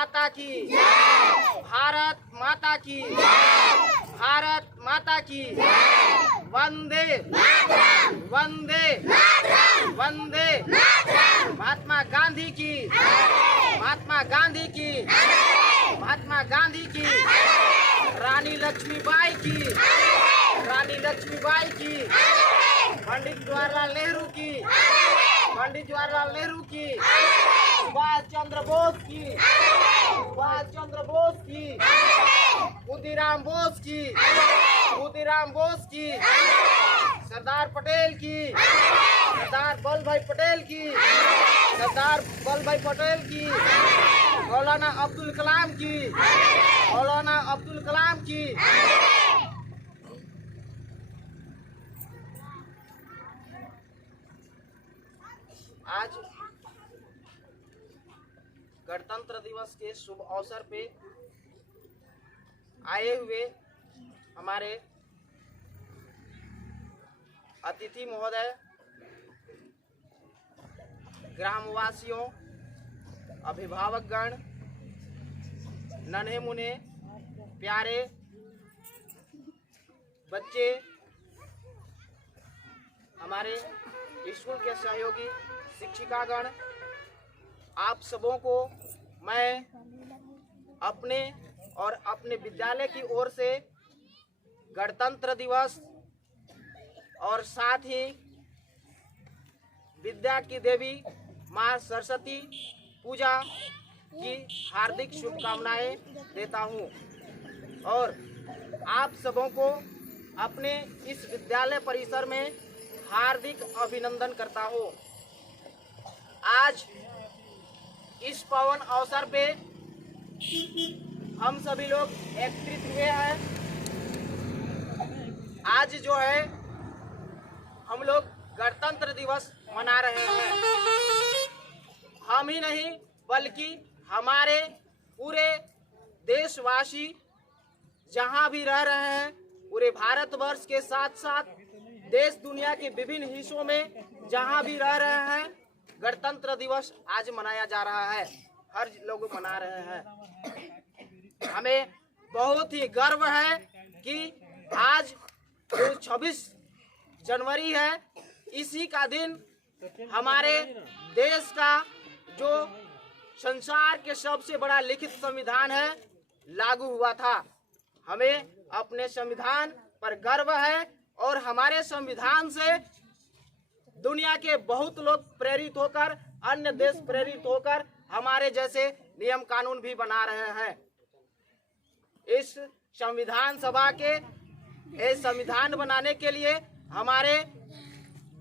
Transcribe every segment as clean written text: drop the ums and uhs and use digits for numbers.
माता की, भारत माता की, भारत माता की, वंदे वंदे वंदे, महात्मा गांधी की, महात्मा गांधी की, महात्मा गांधी की, रानी लक्ष्मीबाई की, रानी लक्ष्मीबाई की, पंडित जवाहरलाल नेहरू की, पंडित जवाहरलाल नेहरू की, सुभाष चंद्र बोस की, सुभाष चंद्र बोस की, खुदीराम बोस की, खुदीराम बोस की, सरदार पटेल की, सरदार वल्लभ भाई पटेल की, सरदार वल्लभ भाई पटेल की, मौलाना अब्दुल कलाम की, मौलाना अब्दुल कलाम की। आज गणतंत्र दिवस के शुभ अवसर पे आए हुए हमारे अतिथि महोदय, ग्रामवासियों, अभिभावकगण, नन्हे मुन्ने प्यारे बच्चे, हमारे स्कूल के सहयोगी शिक्षिकागण, आप सबों को मैं अपने और अपने विद्यालय की ओर से गणतंत्र दिवस और साथ ही विद्या की देवी माँ सरस्वती पूजा की हार्दिक शुभकामनाएं देता हूँ और आप सबों को अपने इस विद्यालय परिसर में हार्दिक अभिनंदन करता हूँ। आज इस पावन अवसर पे हम सभी लोग एकत्रित हुए हैं। आज जो है हम लोग गणतंत्र दिवस मना रहे हैं। हम ही नहीं बल्कि हमारे पूरे देशवासी जहां भी रह रहे हैं, पूरे भारतवर्ष के साथ साथ देश दुनिया के विभिन्न हिस्सों में जहां भी रह रहे हैं, गणतंत्र दिवस आज मनाया जा रहा है। हर लोग मना रहे हैं। हमें बहुत ही गर्व है कि आज जो 26 जनवरी है, इसी का दिन हमारे देश का जो संसार के सबसे बड़ा लिखित संविधान है, लागू हुआ था। हमें अपने संविधान पर गर्व है और हमारे संविधान से दुनिया के बहुत लोग प्रेरित होकर, अन्य देश प्रेरित होकर हमारे जैसे नियम कानून भी बना रहे हैं। इस संविधान सभा के इस संविधान बनाने के लिए हमारे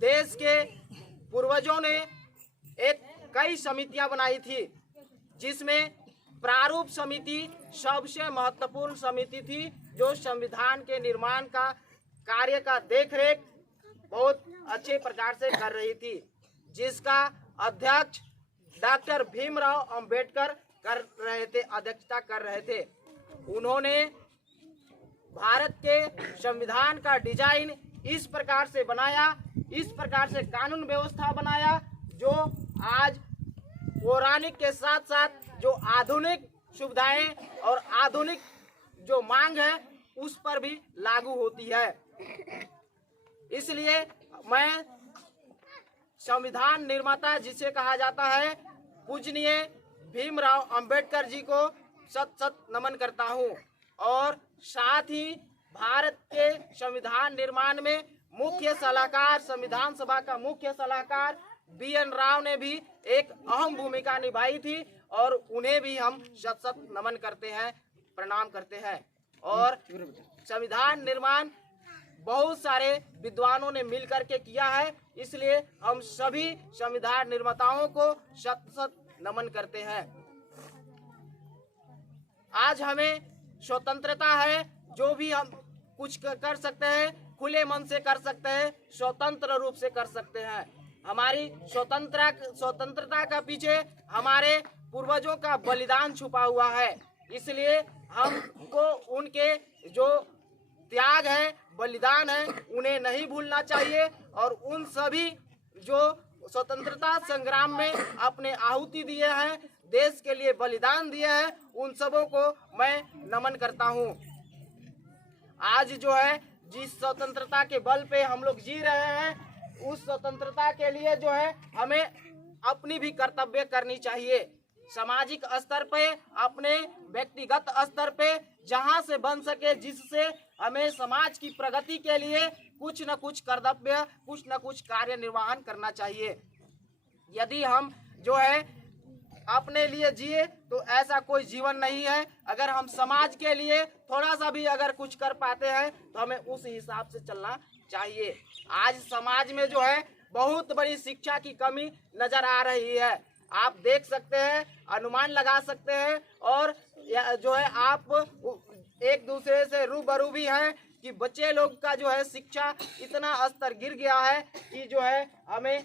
देश के पूर्वजों ने कई समितियां बनाई थी, जिसमें प्रारूप समिति सबसे महत्वपूर्ण समिति थी, जो संविधान के निर्माण का कार्य का देखरेख बहुत अच्छे प्रकार से कर रही थी, जिसका अध्यक्ष डॉक्टर भीमराव अंबेडकर कर रहे थे, अध्यक्षता कर रहे थे। उन्होंने भारत के संविधान का डिजाइन इस प्रकार से बनाया, इस प्रकार से कानून व्यवस्था बनाया, जो आज पौराणिक के साथ साथ जो आधुनिक सुविधाएं और आधुनिक जो मांग है उस पर भी लागू होती है। इसलिए मैं संविधान निर्माता जिसे कहा जाता है, पूजनीय भीमराव अंबेडकर जी को सत सत नमन करता हूं और साथ ही भारत के संविधान निर्माण में मुख्य सलाहकार, संविधान सभा का मुख्य सलाहकार BN राव ने भी एक अहम भूमिका निभाई थी और उन्हें भी हम सत सत नमन करते हैं, प्रणाम करते हैं। और संविधान निर्माण बहुत सारे विद्वानों ने मिलकर के किया है, इसलिए हम सभी संविधान निर्माताओं को सत सत नमन करते हैं। आज हमें स्वतंत्रता है, जो भी हम कुछ कर सकते हैं खुले मन से कर सकते हैं, स्वतंत्र रूप से कर सकते हैं। हमारी स्वतंत्रता का पीछे हमारे पूर्वजों का बलिदान छुपा हुआ है, इसलिए हमको उनके जो त्याग है, बलिदान है, उन्हें नहीं भूलना चाहिए और उन सभी जो स्वतंत्रता संग्राम में अपने आहुति दिए हैं, देश के लिए बलिदान दिए हैं, उन सबों को मैं नमन करता हूँ। आज जो है जिस स्वतंत्रता के बल पे हम लोग जी रहे हैं, उस स्वतंत्रता के लिए जो है हमें अपनी भी कर्तव्य करनी चाहिए। सामाजिक स्तर पे, अपने व्यक्तिगत स्तर पे जहां से बन सके, जिससे हमें समाज की प्रगति के लिए कुछ न कुछ कर्तव्य, कुछ न कुछ कार्य निर्वहन करना चाहिए। यदि हम जो है अपने लिए जिए तो ऐसा कोई जीवन नहीं है। अगर हम समाज के लिए थोड़ा सा भी अगर कुछ कर पाते हैं तो हमें उस हिसाब से चलना चाहिए। आज समाज में जो है बहुत बड़ी शिक्षा की कमी नजर आ रही है। आप देख सकते हैं, अनुमान लगा सकते हैं, और जो है आप एक दूसरे से रूबरू भी हैं कि बच्चे लोग का जो है शिक्षा इतना स्तर गिर गया है कि जो है हमें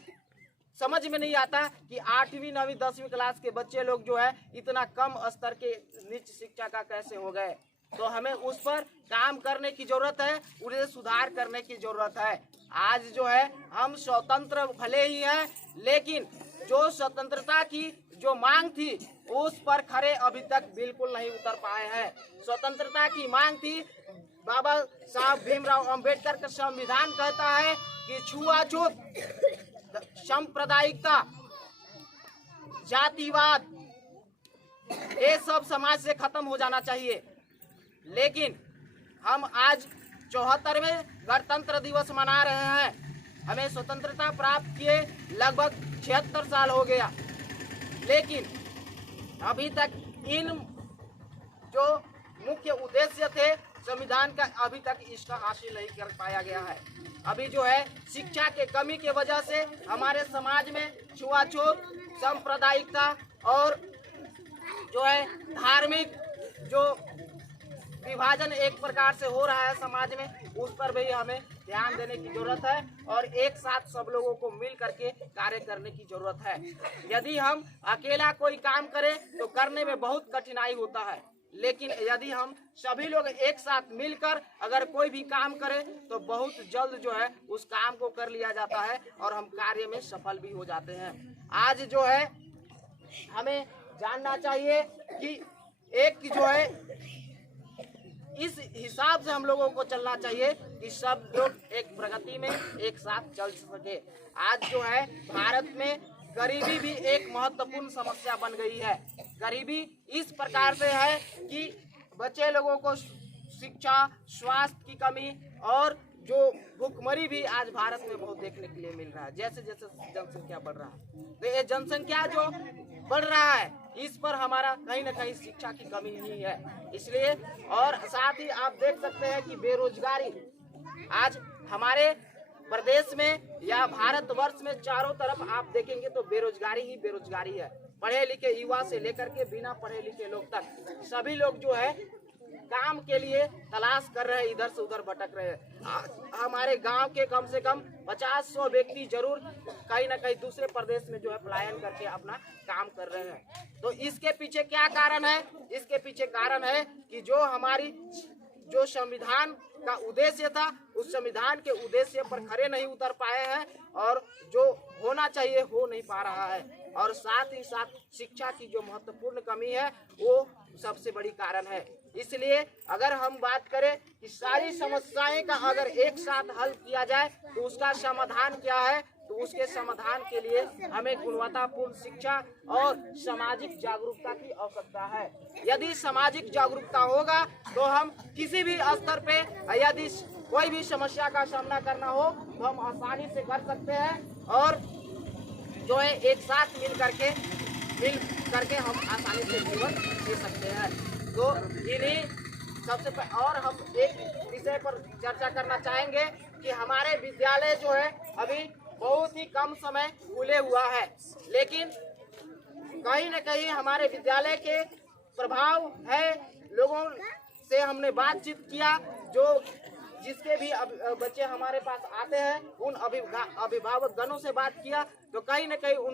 समझ में नहीं आता कि 8वीं 9वीं 10वीं क्लास के बच्चे लोग जो है इतना कम स्तर के नीच शिक्षा का कैसे हो गए। तो हमें उस पर काम करने की जरूरत है, उन्हें सुधार करने की जरूरत है। आज जो है हम स्वतंत्र भले ही हैं, लेकिन जो स्वतंत्रता की जो मांग थी उस पर खरे अभी तक बिल्कुल नहीं उतर पाए हैं। स्वतंत्रता की मांग थी, बाबा साहब भीमराव अंबेडकर का संविधान कहता है कि छुआछूत, सांप्रदायिकता, जातिवाद, ये सब समाज से खत्म हो जाना चाहिए। लेकिन हम आज 74वें गणतंत्र दिवस मना रहे हैं। हमें स्वतंत्रता प्राप्त किए लगभग 76 साल हो गया, लेकिन अभी तक इन जो मुख्य उद्देश्य थे संविधान का, अभी तक इसका हासिल नहीं कर पाया गया है। अभी जो है शिक्षा के कमी के वजह से हमारे समाज में छुआछूत, सांप्रदायिकता और जो है धार्मिक जो विभाजन एक प्रकार से हो रहा है समाज में, उस पर भी हमें ध्यान देने की जरूरत है और एक साथ सब लोगों को मिल करके कार्य करने की जरूरत है। यदि हम अकेला कोई काम करें तो करने में बहुत कठिनाई होता है, लेकिन यदि हम सभी लोग एक साथ मिलकर अगर कोई भी काम करें तो बहुत जल्द जो है उस काम को कर लिया जाता है और हम कार्य में सफल भी हो जाते हैं। आज जो है हमें जानना चाहिए कि एक जो है इस हिसाब से हम लोगों को चलना चाहिए कि सब लोग एक प्रगति में एक साथ चल सके। आज जो है भारत में गरीबी भी एक महत्वपूर्ण समस्या बन गई है। गरीबी इस प्रकार से है कि बच्चे लोगों को शिक्षा, स्वास्थ्य की कमी और जो भूखमरी भी आज भारत में बहुत देखने के लिए मिल रहा है। जैसे जैसे जनसंख्या बढ़ रहा है, तो ये जनसंख्या जो बढ़ रहा है इस पर हमारा कहीं न कहीं शिक्षा की कमी ही है। इसलिए और साथ ही आप देख सकते हैं कि बेरोजगारी आज हमारे प्रदेश में या भारतवर्ष में चारों तरफ आप देखेंगे तो बेरोजगारी ही बेरोजगारी है। पढ़े लिखे युवा से लेकर के बिना पढ़े लिखे लोग तक सभी लोग जो है काम के लिए तलाश कर रहे हैं, इधर से उधर भटक रहे हैं। हमारे गांव के कम से कम 50-100 व्यक्ति जरूर कहीं ना कहीं दूसरे प्रदेश में जो है पलायन करके अपना काम कर रहे हैं। तो इसके पीछे क्या कारण है? इसके पीछे कारण है कि जो हमारी जो संविधान का उद्देश्य था उस संविधान के उद्देश्य पर खरे नहीं उतर पाए हैं और जो होना चाहिए हो नहीं पा रहा है। और साथ ही साथ शिक्षा की जो महत्वपूर्ण कमी है वो सबसे बड़ी कारण है। इसलिए अगर हम बात करें कि सारी समस्याएं का अगर एक साथ हल किया जाए तो उसका समाधान क्या है, तो उसके समाधान के लिए हमें गुणवत्तापूर्ण शिक्षा और सामाजिक जागरूकता की आवश्यकता है। यदि सामाजिक जागरूकता होगा तो हम किसी भी स्तर पे यदि कोई भी समस्या का सामना करना हो तो हम आसानी से कर सकते हैं और जो है एक साथ मिल करके हम आसानी से जीवन जी सकते हैं। तो इन्हीं सबसे और हम एक विषय पर चर्चा करना चाहेंगे कि हमारे विद्यालय जो है अभी बहुत ही कम समय खुले हुआ है, लेकिन कहीं न कहीं हमारे विद्यालय के प्रभाव है। लोगों से हमने बातचीत किया, जो जिसके भी बच्चे हमारे पास आते हैं उन अभिभावक गणों से बात किया तो कहीं न कहीं उन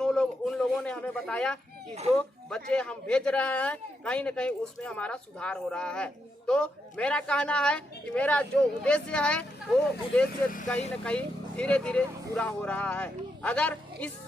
लोगों ने हमें बताया कि जो बच्चे हम भेज रहे हैं कहीं न कहीं उसमें हमारा सुधार हो रहा है। तो मेरा कहना है कि मेरा जो उद्देश्य है वो उद्देश्य कहीं न कहीं धीरे धीरे पूरा हो रहा है। अगर इस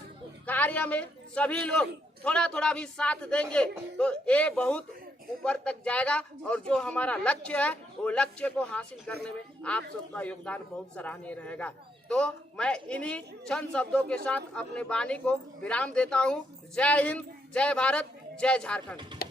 कार्य में सभी लोग थोड़ा थोड़ा भी साथ देंगे तो ये बहुत ऊपर तक जाएगा और जो हमारा लक्ष्य है वो लक्ष्य को हासिल करने में आप सबका योगदान बहुत सराहनीय रहेगा। तो मैं इन्हीं चंद शब्दों के साथ अपने वाणी को विराम देता हूँ। जय हिंद, जय भारत, जय झारखंड।